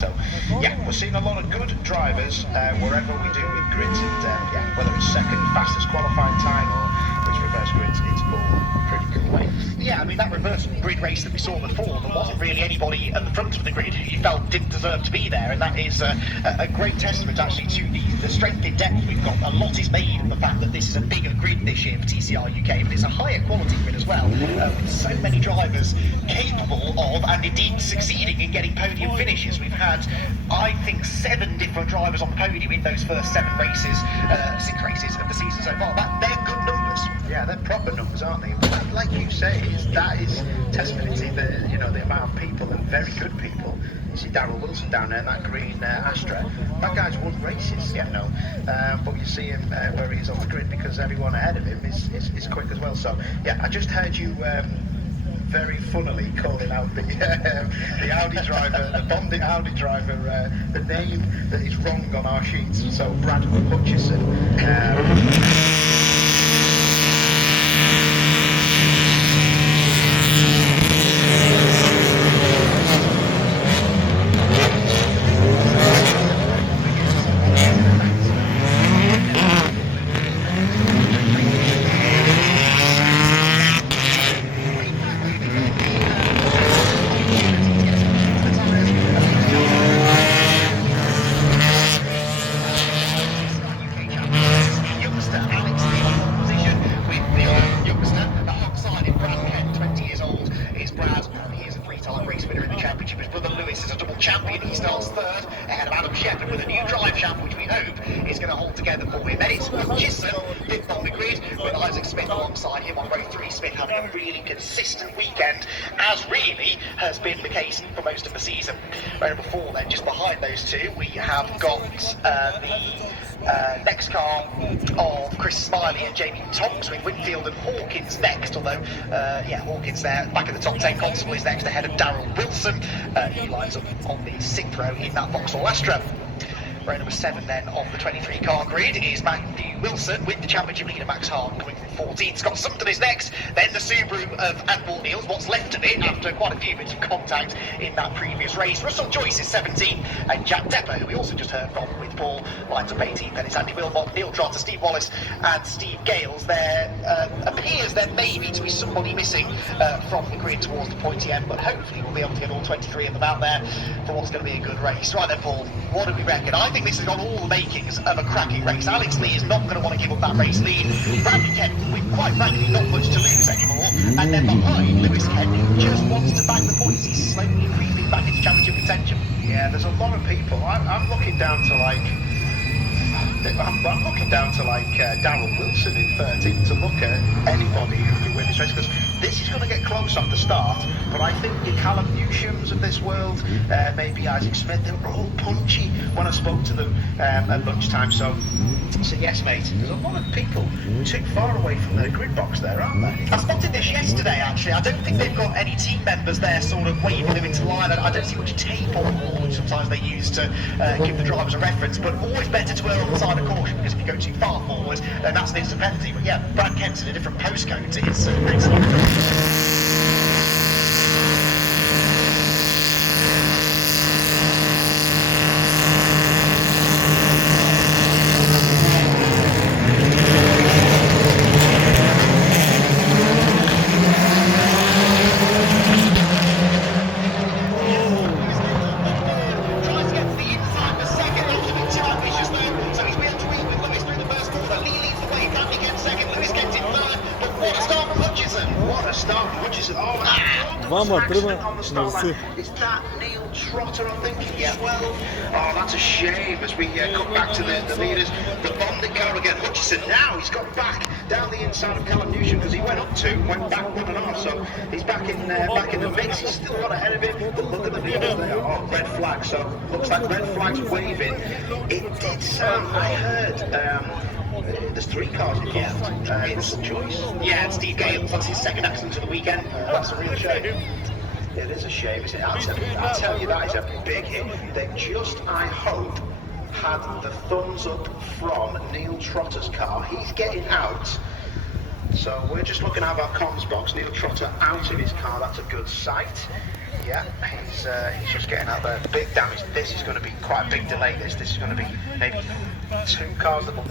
So, yeah, we're seeing a lot of good drivers wherever we do with grids, and yeah, whether it's second fastest qualifying time or it's reverse grids, it's all pretty cool, eh? Yeah, I mean, that reverse grid race that we saw before, there wasn't really anybody at the front of the grid who you felt didn't deserve to be there, and that is a great testament actually to the strength in depth we've got. A lot is made of the fact that this is a bigger grid this year for TCR UK, but it's a higher quality grid as well, with so many drivers capable of and indeed succeeding in getting podium finishes. We've had, I think, 7 different drivers on the podium in those first 7 races, 6 races of the season so far. They're good numbers. Yeah, they're proper numbers, aren't they? Like you say, that is testimony to the amount of people, and very good people. You see Darrell Wilson down there in that green Astra. That guy's won races, but you see him where he is on the grid because everyone ahead of him is quick as well. So yeah, I just heard you very funnily calling out the Audi driver, the Bondit Audi driver, the name that is wrong on our sheets. So Brad Hutchison. Champion, he starts third ahead of Adam Shepherd with a new drive shaft, which we hope is going to hold together for him. Then it's Hutchison, fifth on the grid, with Isaac Smith alongside him on row 3. Smith having a really consistent weekend, as really has been the case for most of the season. Row number 4 then, just behind those two, we have got the next car of Chris Smiley and Jamie Tonks, with Whitfield and Hawkins next, although Hawkins there back in the top 10. Constable is next ahead of Darrell Wilson. He lines up on the 6th row in that Vauxhall Astra. Row number 7 then of the 23 car grid is Matthew Wilson with the championship leader Max Hahn coming from 14. Scott Sumter is next, then the Subaru of Antwall Niels, what's left of it after quite a few bits of contact in that previous race. Russell Joyce is 17, and Jack Depper, who we also just heard from with Paul, lines up 18. Then it's Andy Wilmot, Neil Trotter, Steve Wallace and Steve Gales. There appears there may be to be somebody missing from the grid towards the pointy end, but hopefully we'll be able to get all 23 of them out there for what's going to be a good race. Right then, Paul, what do we reckon? I think this has got all the makings of a cracking race. Alex Lee is not going to want to give up that race lead. Bradley Kent, with quite frankly not much to lose anymore. And then behind, Lewis Kent, who just wants to bang the points. He's slowly creeping back into championship contention. Yeah, there's a lot of people. I'm looking down to Darrell Wilson in 13 to look at anybody who can win this race, because this is going to get close off the start. But I think your Callum Newshams of this world, maybe Isaac Smith, they were all punchy when I spoke to them at lunchtime. So yes, mate, there's a lot of people too far away from the grid box there, aren't they? I spotted this yesterday, actually. I don't think they've got any team members there sort of waving them into line. I don't see much tape on the wall, which sometimes they use to give the drivers a reference, but always better to err on the side of caution, because if you go too far forward, then that's an instant penalty. But yeah, Brad Kent's in a different postcode to his excellent. Is that Neil Trotter, I'm thinking, as well? Oh, that's a shame as we come back to the leaders. The Bondit car again, Hutchison. Now he's got back down the inside of Callum Newsham, because he went up 2, went back 1.5, so he's back in the mix. He's still got ahead of him, but look at the leaders there. Oh, red flag, so looks like red flag's waving. It did sound, I heard, there's 3 cars involved. Russell Joyce. Yeah, and Steve Gales, that's his second accident of the weekend. That's a real shame. It is a shame, isn't it? I'll tell you, that is a big hit. They just, I hope, had the thumbs up from Neil Trotter's car. He's getting out. So we're just looking at our comms box. Neil Trotter out of his car. That's a good sight. Yeah, he's just getting out there. Big damage. This is going to be quite a big delay. This is going to be maybe 2 cars that will